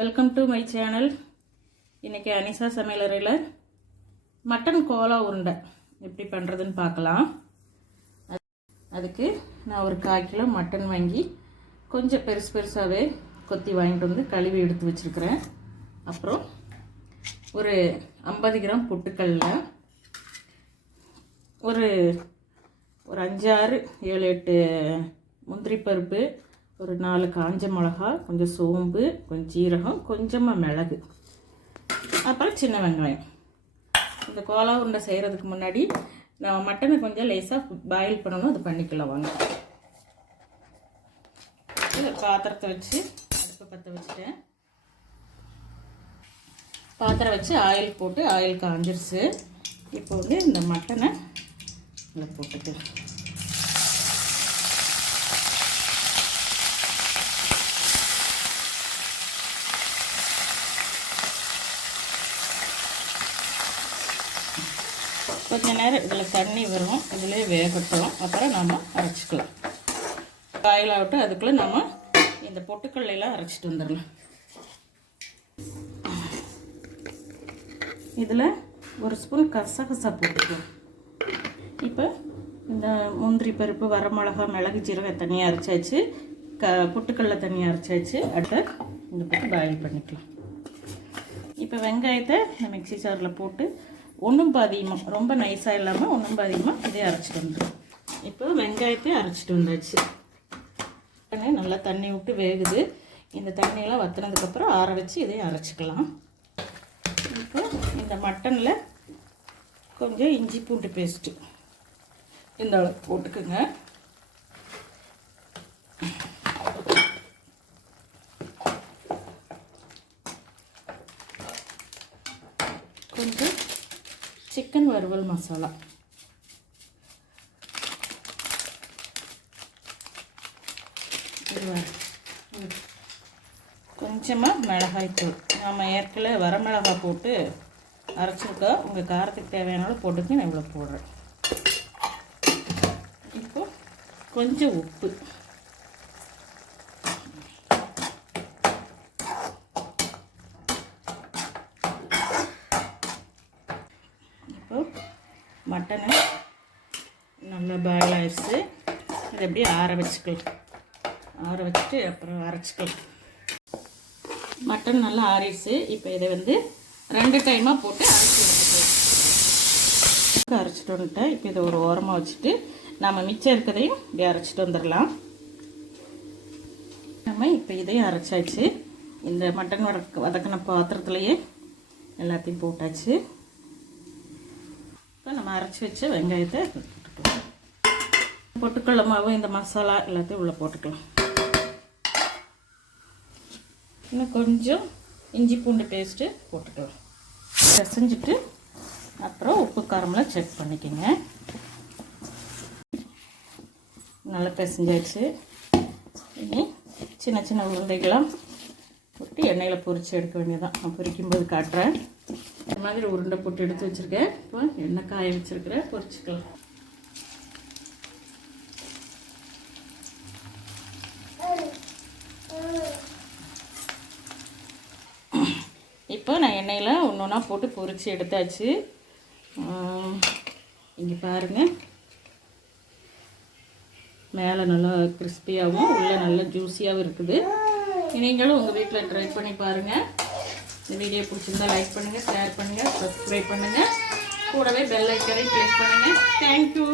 Welcome to my channel. இன்றைக்கி அனிசா சமையலறையில் mutton Cola உருண்டை எப்படி பண்ணுறதுன்னு பார்க்கலாம். அதுக்கு நான் ஒரு 1/4 கிலோ மட்டன் வாங்கி கொஞ்சம் பெருசாகவே கொத்தி வாங்கிட்டு வந்து கழுவி எடுத்து வச்சுருக்கிறேன். அப்புறம் ஒரு 50 கிராம் பொட்டுக்கடலை, ஒரு 5, 6, 7, 8 முந்திரி பருப்பு, ஒரு 4 காஞ்ச மிளகா, கொஞ்சம் சோம்பு, கொஞ்சம் ஜீரகம், கொஞ்சமாக மிளகு, அப்புறம் சின்ன வெங்காயம். இந்த கோலா உருண்டை செய்கிறதுக்கு முன்னாடி நம்ம மட்டனை கொஞ்சம் லேசாக பாயில் பண்ணணும். அது பண்ணிக்கலாம் வாங்க. பாத்திரத்தை வச்சு அடுப்பை பற்ற வச்சுட்டேன். பாத்திரம் வச்சு ஆயில் போட்டு ஆயில் காஞ்சிருச்சு. இப்போ வந்து இந்த மட்டனை இதில் போட்டுக்கலாம். கொஞ்ச நேரம் இதில் தண்ணி வரும், இதிலே வேகட்டும். அப்புறம் நம்ம அரைச்சிக்கலாம். காயில் ஆகட்டும். அதுக்குள்ளே நம்ம இந்த பொட்டுக்கடலையெல்லாம் அரைச்சிட்டு வந்துடலாம். இதில் ஒரு ஸ்பூன் கசகசா போட்டுக்கலாம். இப்போ இந்த முந்திரி பருப்பு, வரமிளகா, மிளகு, ஜீரகம் தனியாக அரைச்சாச்சு. பொட்டுக்கடலை தனியாக அரைச்சாச்சு. அடுத்து இந்த போட்டு பாயில் பண்ணிக்கலாம். இப்போ வெங்காயத்தை இந்த மிக்ஸி ஜாரில் போட்டு ஒன்றும் பாதியமாக, ரொம்ப நைஸாக இல்லாமல் ஒன்றும் பாதியமாக இதே அரைச்சிட்டு வந்துடும். இப்போ வெங்காயத்தை அரைச்சிட்டு வந்தாச்சு. நல்லா தண்ணி விட்டு வேகுது. இந்த தண்ணியெல்லாம் வற்றினதுக்கப்புறம் ஆற வச்சு இதையும் அரைச்சிக்கலாம். இப்போ இந்த மட்டனில் கொஞ்சம் இஞ்சி பூண்டு பேஸ்ட்டு இந்த அளவுக்கு போட்டுக்குங்க. கொஞ்சம் சிக்கன் வறுவல் மசாலா, கொஞ்சமாக மிளகாய்த்தூள். நம்ம ஏற்கனவே வரமிளகாய் போட்டு அரைச்சிருக்கோம். உங்கள் காரத்துக்கு தேவையானாலும் போட்டுக்கு நான் இவ்வளோ போடுறேன். இப்போ கொஞ்சம் உப்பு, மட்டனை நல்லா பாயில் ஆயிடுச்சு. இதை அப்படியே ஆற வச்சுக்கலாம். ஆற வச்சுட்டு அப்புறம் அரைச்சிக்கலாம். மட்டன் நல்லா ஆறிடுச்சு. இப்போ இதை வந்து 2 டைமாக போட்டு அரைச்சி எடுத்துக்கலாம். அரைச்சிட்டு வந்துட்டேன். இப்போ இதை ஒரு ஓரமாக வச்சுட்டு நம்ம மிச்சம் இருக்கிறதையும் இப்படி அரைச்சிட்டு வந்துடலாம். நம்ம இப்போ இதையும் அரைச்சாச்சு. இந்த மட்டன் வதக்கின பாத்திரத்துலேயே எல்லாத்தையும் போட்டாச்சு. இப்போ நம்ம அரைச்சி வச்ச வெங்காயத்தை போட்டுக்கலாம். பொட்டுக்கடலை மாவு, இந்த மசாலா எல்லாத்தையும் உள்ளே போட்டுக்கலாம். இன்னும் கொஞ்சம் இஞ்சி பூண்டு பேஸ்ட்டு போட்டுக்கலாம். பிசைஞ்சிட்டு அப்புறம் உப்பு காரமெல்லாம் செக் பண்ணிக்கோங்க. நல்லா பிசைஞ்சாச்சு. இனி சின்ன சின்ன உருண்டைகளாக போட்டு எண்ணெயில் பொரித்து எடுக்க வேண்டியதான். நான் பொரிக்கும்போது காட்டுறேன். இந்த மாதிரி உருண்டை போட்டு எடுத்து வச்சுருக்கேன். இப்போ எண்ணெய் காய வச்சுருக்கிறேன், பொரிச்சுக்கலாம். இப்போ நான் எண்ணெயில் ஒன்று ஒன்றா போட்டு பொரித்து எடுத்தாச்சு. இங்கே பாருங்கள், மேலே நல்லா கிறிஸ்பியாகவும் உள்ளே நல்லா ஜூஸியாகவும் இருக்குது. நீங்களும் உங்கள் வீட்டில் ட்ரை பண்ணி பாருங்கள். இந்த வீடியோ பிடிச்சிருந்தா லைக் பண்ணுங்கள், ஷேர் பண்ணுங்கள், சப்ஸ்கிரைப் பண்ணுங்கள். கூடவே பெல் ஐக்கனை கிளிக் பண்ணுங்கள். தேங்க்யூ.